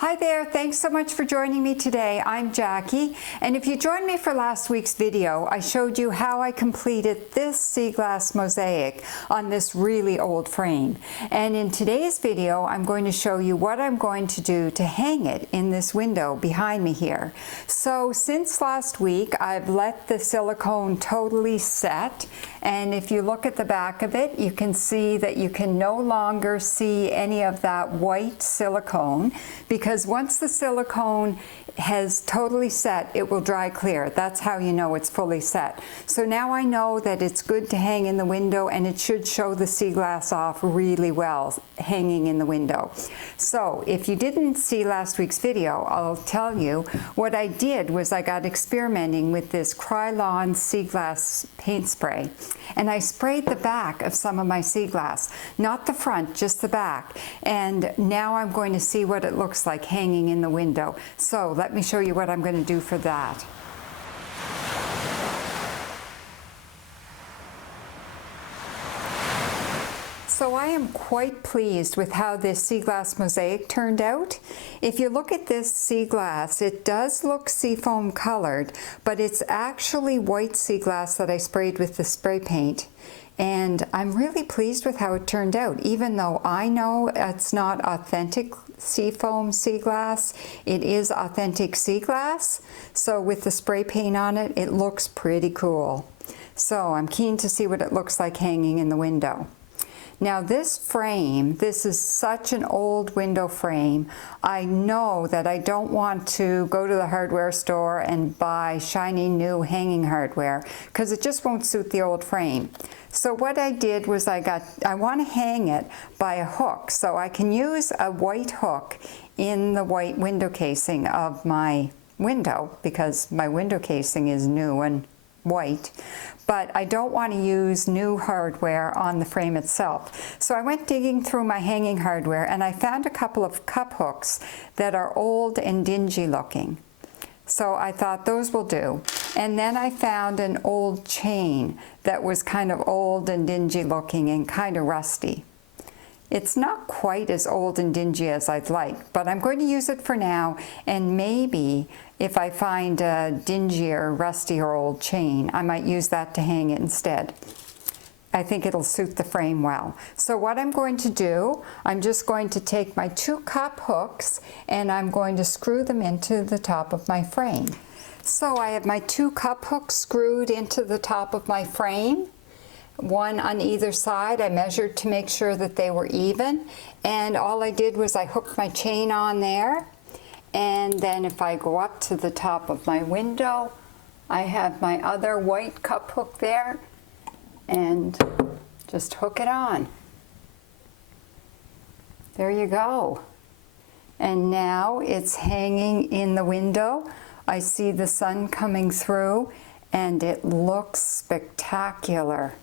Hi there, thanks so much for joining me today. I'm Jackie, and if you joined me for last week's video, I showed you how I completed this sea glass mosaic on this really old frame. And in today's video, I'm going to show you what I'm going to do to hang it in this window behind me here. So since last week, I've let the silicone totally set, and if you look at the back of it, you can see that you can no longer see any of that white silicone, because once the silicone has totally set, it will dry clear. That's how you know it's fully set. So now I know that it's good to hang in the window, and it should show the sea glass off really well hanging in the window. So if you didn't see last week's video, I'll tell you what I did was I got experimenting with this Krylon sea glass paint spray, and I sprayed the back of some of my sea glass, not the front, just the back. And now I'm going to see what it looks like hanging in the window. So let me show you what I'm going to do for that. So I am quite pleased with how this sea glass mosaic turned out. If you look at this sea glass, it does look seafoam colored, but it's actually white sea glass that I sprayed with the spray paint. And I'm really pleased with how it turned out. Even though I know it's not authentic seafoam sea glass, it is authentic sea glass. So with the spray paint on it, it looks pretty cool. So I'm keen to see what it looks like hanging in the window. Now this frame, this is such an old window frame. I know that I don't want to go to the hardware store and buy shiny new hanging hardware, because it just won't suit the old frame. So what I did was I want to hang it by a hook, so I can use a white hook in the white window casing of my window, because my window casing is new and white, but I don't want to use new hardware on the frame itself. So I went digging through my hanging hardware, and I found a couple of cup hooks that are old and dingy looking. So I thought those will do. And then I found an old chain that was kind of old and dingy looking and kind of rusty. It's not quite as old and dingy as I'd like, but I'm going to use it for now, and maybe if I find a dingier, rusty or old chain, I might use that to hang it instead. I think it'll suit the frame well. So what I'm going to do, I'm just going to take my 2 cup hooks and I'm going to screw them into the top of my frame. So I have my 2 cup hooks screwed into the top of my frame. One on either side. I measured to make sure that they were even, and all I did was I hooked my chain on there, and then if I go up to the top of my window, I have my other white cup hook there, and just hook it on. There you go. And now it's hanging in the window. I see the sun coming through, and it looks spectacular.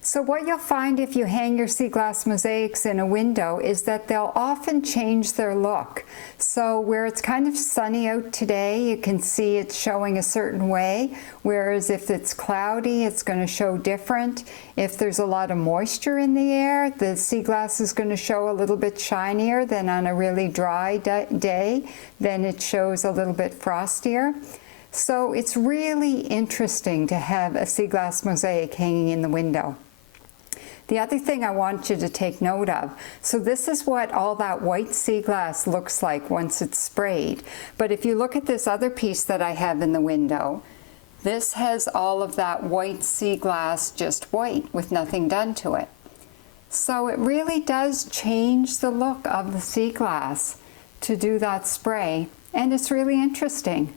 So what you'll find if you hang your sea glass mosaics in a window is that they'll often change their look. So where it's kind of sunny out today, you can see it's showing a certain way, whereas if it's cloudy, it's going to show different. If there's a lot of moisture in the air, the sea glass is going to show a little bit shinier than on a really dry day. Then it shows a little bit frostier. So it's really interesting to have a sea glass mosaic hanging in the window. The other thing I want you to take note of, so this is what all that white sea glass looks like once it's sprayed. But if you look at this other piece that I have in the window, this has all of that white sea glass just white with nothing done to it. So it really does change the look of the sea glass to do that spray, and it's really interesting.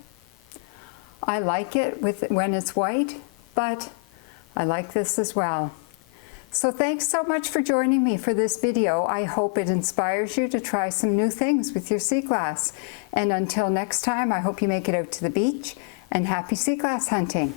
I like it when it's white, but I like this as well. So thanks so much for joining me for this video. I hope it inspires you to try some new things with your sea glass. And until next time, I hope you make it out to the beach, and happy sea glass hunting.